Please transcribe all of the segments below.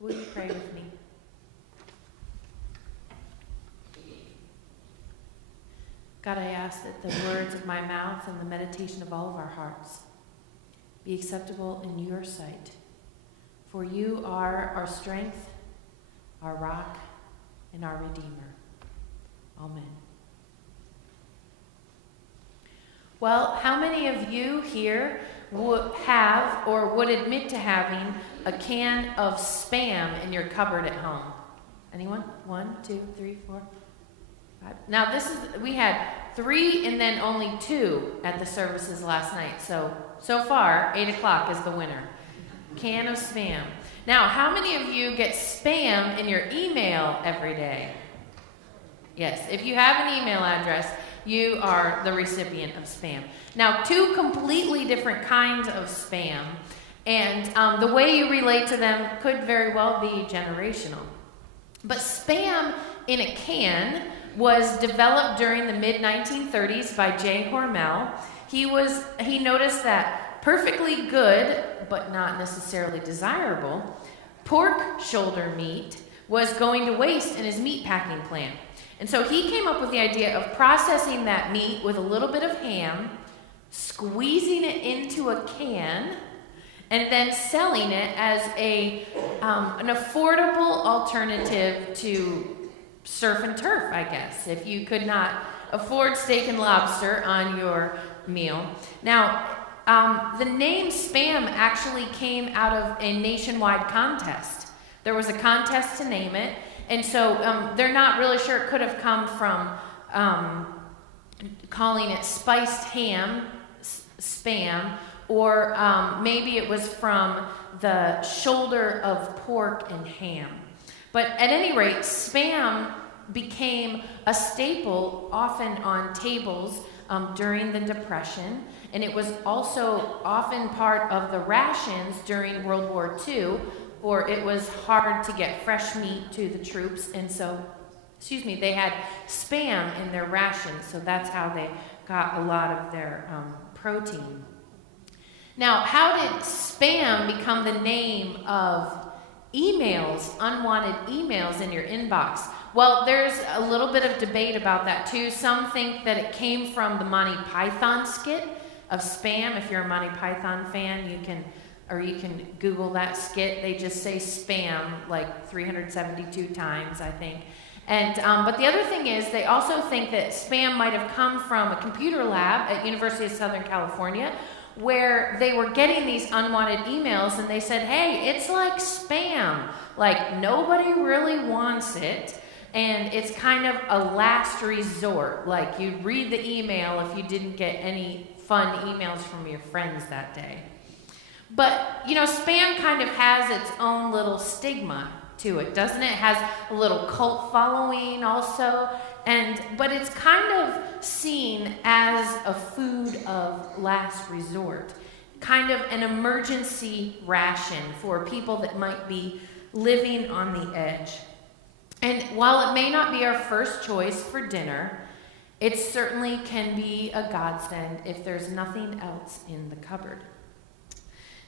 Will you pray with me? God, I ask that the words of my mouth and the meditation of all of our hearts be acceptable in your sight. For you are our strength, our rock, and our Redeemer. Amen. Well, how many of you here would have or would admit to having a can of Spam in your cupboard at home? Anyone? 1, 2, 3, 4, 5. Now we had 3 and then only 2 at the services last night. So far, 8 o'clock is the winner. Can of Spam. Now, how many of you get Spam in your email every day? Yes, if you have an email address, you are the recipient of Spam. Now, 2 completely different kinds of Spam, and the way you relate to them could very well be generational. But Spam in a can was developed during the mid-1930s by J. Hormel. He noticed that perfectly good, but not necessarily desirable, pork shoulder meat was going to waste in his meat packing plant. And so he came up with the idea of processing that meat with a little bit of ham, squeezing it into a can, and then selling it as an affordable alternative to surf and turf, I guess, if you could not afford steak and lobster on your meal. Now, the name Spam actually came out of a nationwide contest. There was a contest to name it. And so they're not really sure. It could have come from calling it spiced ham, Spam, or maybe it was from the shoulder of pork and ham. But at any rate, Spam became a staple often on tables during the Depression, and it was also often part of the rations during World War II, or it was hard to get fresh meat to the troops, and so, they had Spam in their rations, so that's how they got a lot of their protein. Now, how did Spam become the name of emails, unwanted emails in your inbox? Well, there's a little bit of debate about that too. Some think that it came from the Monty Python skit of Spam. If you're a Monty Python fan, you can Google that skit. They just say Spam like 372 times, I think. And but the other thing is, they also think that Spam might have come from a computer lab at University of Southern California, where they were getting these unwanted emails, and they said, hey, it's like Spam. Like, nobody really wants it, and it's kind of a last resort. Like, you'd read the email if you didn't get any fun emails from your friends that day. But, Spam kind of has its own little stigma to it, doesn't it? It has a little cult following also, but it's kind of seen as a food of last resort, kind of an emergency ration for people that might be living on the edge. And while it may not be our first choice for dinner, it certainly can be a godsend if there's nothing else in the cupboard.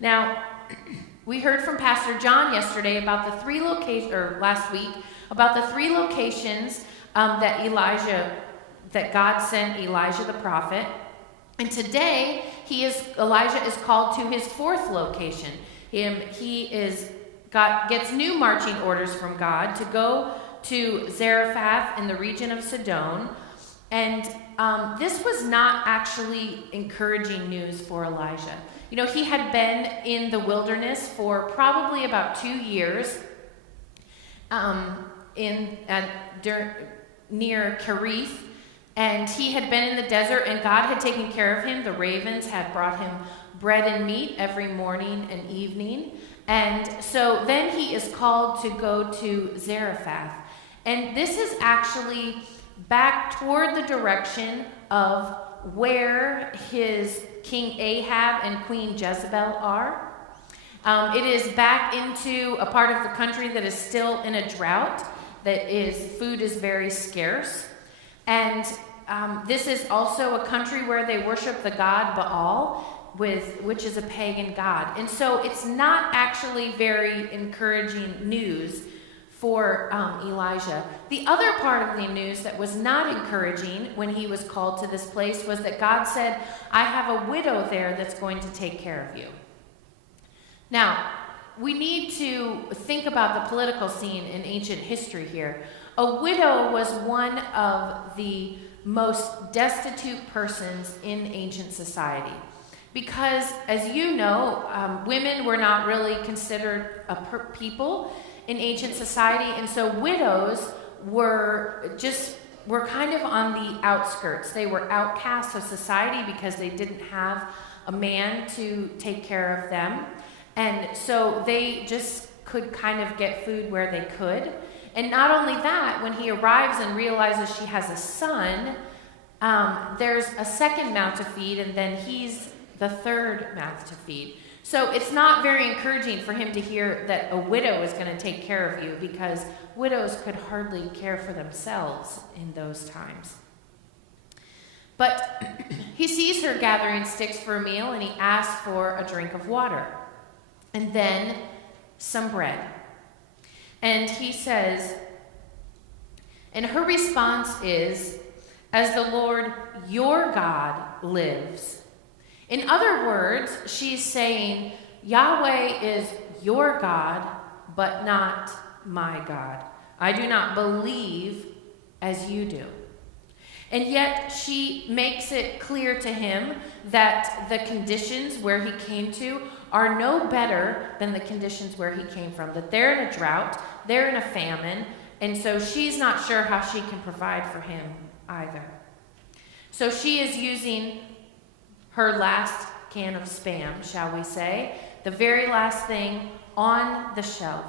Now, we heard from Pastor John yesterday about the 3 locations, or last week, about the 3 locations that God sent Elijah the prophet. And today, Elijah is called to his 4th location. He gets new marching orders from God to go to Zarephath in the region of Sidon. And this was not actually encouraging news for Elijah. He had been in the wilderness for probably about 2 years near Kerith, and he had been in the desert, and God had taken care of him. The ravens had brought him bread and meat every morning and evening. And so then he is called to go to Zarephath. And this is actually back toward the direction of where his King Ahab and Queen Jezebel are. It is back into a part of the country that is still in a drought, food is very scarce. And this is also a country where they worship the god Baal. which is a pagan god. And so it's not actually very encouraging news for Elijah. The other part of the news that was not encouraging when he was called to this place was that God said, I have a widow there that's going to take care of you. Now, we need to think about the political scene in ancient history here. A widow was one of the most destitute persons in ancient society. Because, as you know, women were not really considered a people in ancient society, and so widows were kind of on the outskirts. They were outcasts of society because they didn't have a man to take care of them, and so they just could kind of get food where they could. And not only that, when he arrives and realizes she has a son, there's a second mouth to feed, and then he's the third mouth to feed. So it's not very encouraging for him to hear that a widow is going to take care of you, because widows could hardly care for themselves in those times. But he sees her gathering sticks for a meal, and he asks for a drink of water and then some bread. And he says, and her response is, as the Lord your God lives. In other words, she's saying, Yahweh is your God, but not my God. I do not believe as you do. And yet she makes it clear to him that the conditions where he came to are no better than the conditions where he came from, that they're in a drought, they're in a famine, and so she's not sure how she can provide for him either. So she is using her last can of Spam, shall we say, the very last thing on the shelf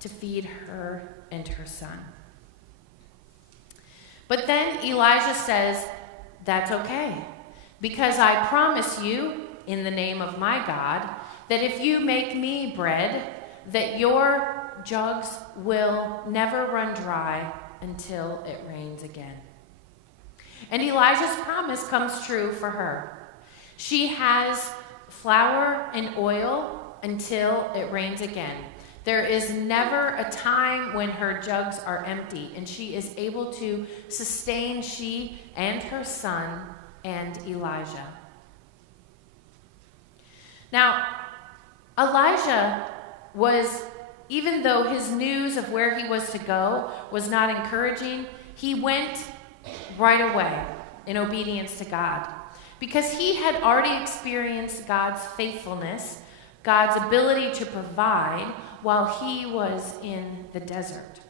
to feed her and her son. But then Elijah says, that's okay, because I promise you, in the name of my God, that if you make me bread, that your jugs will never run dry until it rains again. And Elijah's promise comes true for her. She has flour and oil until it rains again. There is never a time when her jugs are empty, and she is able to sustain she and her son and Elijah. Now, Elijah was, even though his news of where he was to go was not encouraging, he went right away in obedience to God, because he had already experienced God's faithfulness, God's ability to provide while he was in the desert.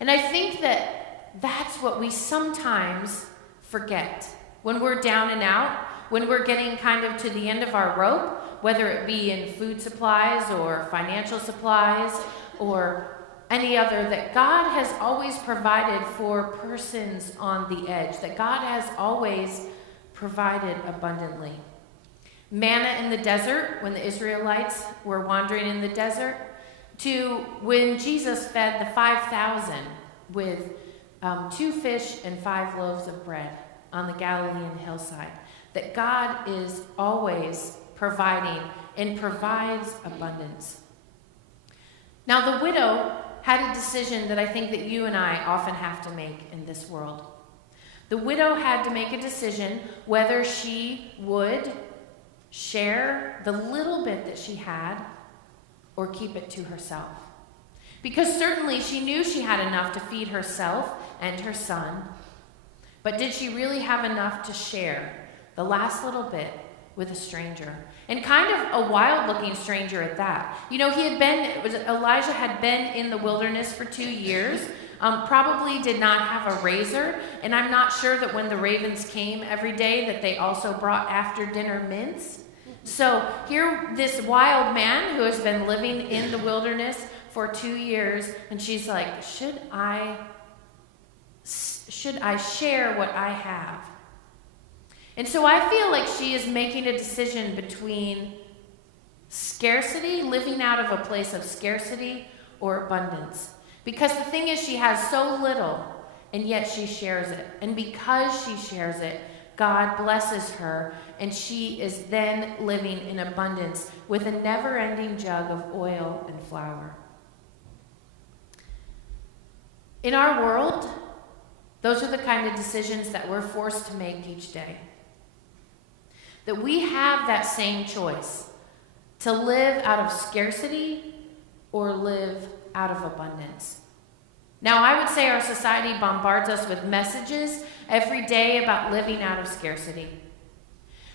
And I think that that's what we sometimes forget when we're down and out, when we're getting kind of to the end of our rope, whether it be in food supplies or financial supplies or any other, that God has always provided for persons on the edge, that God has always provided abundantly. Manna in the desert, when the Israelites were wandering in the desert, to when Jesus fed the 5,000 with 2 fish and 5 loaves of bread on the Galilean hillside, that God is always providing and provides abundance. Now, the widow had a decision that I think that you and I often have to make in this world. The widow had to make a decision whether she would share the little bit that she had or keep it to herself. Because certainly she knew she had enough to feed herself and her son, but did she really have enough to share the last little bit with a stranger? And kind of a wild-looking stranger at that. You know, Elijah had been in the wilderness for 2 years, probably did not have a razor, and I'm not sure that when the ravens came every day that they also brought after-dinner mints. So here, this wild man who has been living in the wilderness for 2 years, and she's like, should I share what I have? And so I feel like she is making a decision between scarcity, living out of a place of scarcity, or abundance. Because the thing is, she has so little, and yet she shares it. And because she shares it, God blesses her, and she is then living in abundance with a never-ending jug of oil and flour. In our world, those are the kind of decisions that we're forced to make each day. That we have that same choice, to live out of scarcity or live out of abundance. Now, I would say our society bombards us with messages every day about living out of scarcity.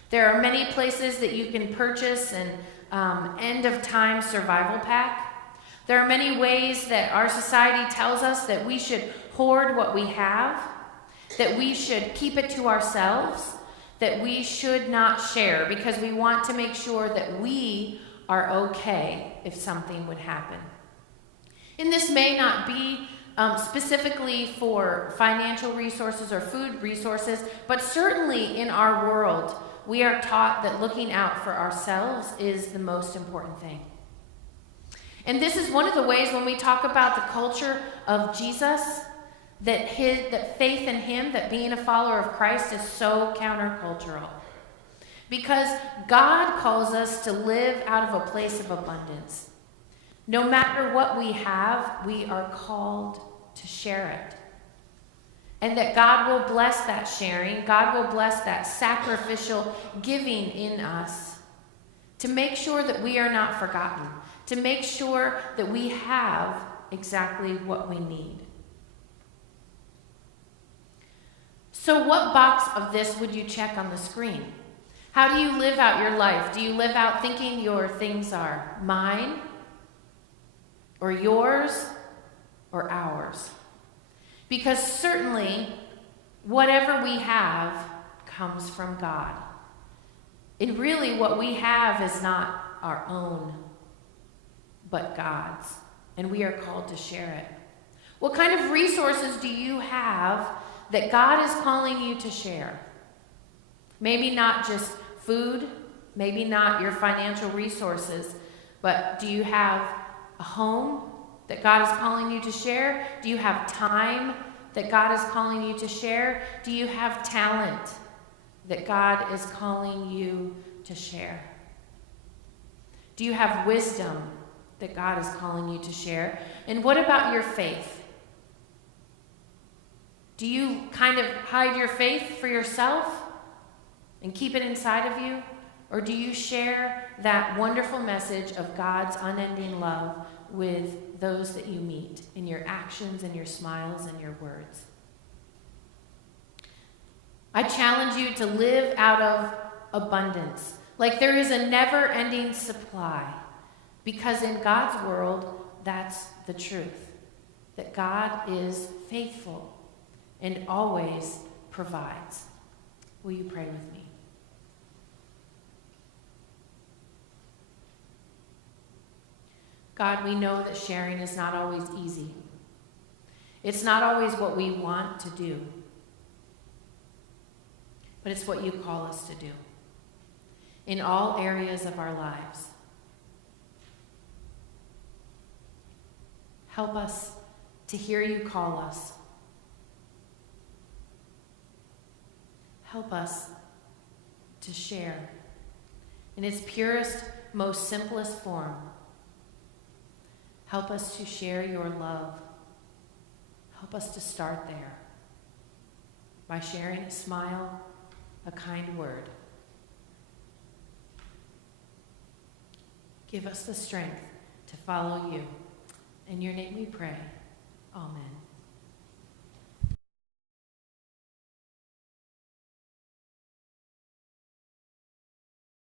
There are many places that you can purchase an end-of-time survival pack. There are many ways that our society tells us that we should hoard what we have, that we should keep it to ourselves, that we should not share because we want to make sure that we are okay if something would happen. And this may not be specifically for financial resources or food resources, but certainly in our world, we are taught that looking out for ourselves is the most important thing. And this is one of the ways when we talk about the culture of Jesus, that faith in him, that being a follower of Christ is so countercultural. Because God calls us to live out of a place of abundance. No matter what we have, we are called to share it. And that God will bless that sharing. God will bless that sacrificial giving in us to make sure that we are not forgotten, to make sure that we have exactly what we need. So what box of this would you check on the screen? How do you live out your life? Do you live out thinking your things are mine, or yours, or ours? Because certainly, whatever we have comes from God. And really what we have is not our own, but God's. And we are called to share it. What kind of resources do you have that God is calling you to share? Maybe not just food, maybe not your financial resources, but do you have a home that God is calling you to share? Do you have time that God is calling you to share? Do you have talent that God is calling you to share? Do you have wisdom that God is calling you to share? And what about your faith? Do you kind of hide your faith for yourself and keep it inside of you? Or do you share that wonderful message of God's unending love with those that you meet in your actions and your smiles and your words? I challenge you to live out of abundance, like there is a never-ending supply, because in God's world, that's the truth, that God is faithful and always provides. Will you pray with me? God, we know that sharing is not always easy. It's not always what we want to do, but it's what you call us to do in all areas of our lives. Help us to hear you call us. Help us to share in its purest, most simplest form. Help us to share your love. Help us to start there by sharing a smile, a kind word. Give us the strength to follow you. In your name we pray. Amen.